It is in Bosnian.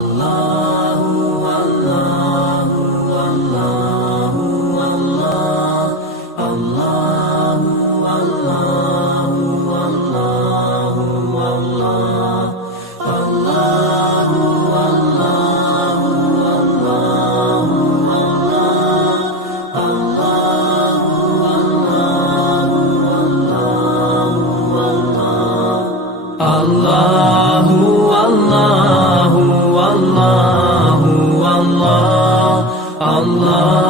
Allahu Allahu Allahu Allah Allahu Allahu Allahu Allah Allahu Allahu Allahu Allahu Allahu Allahu Allah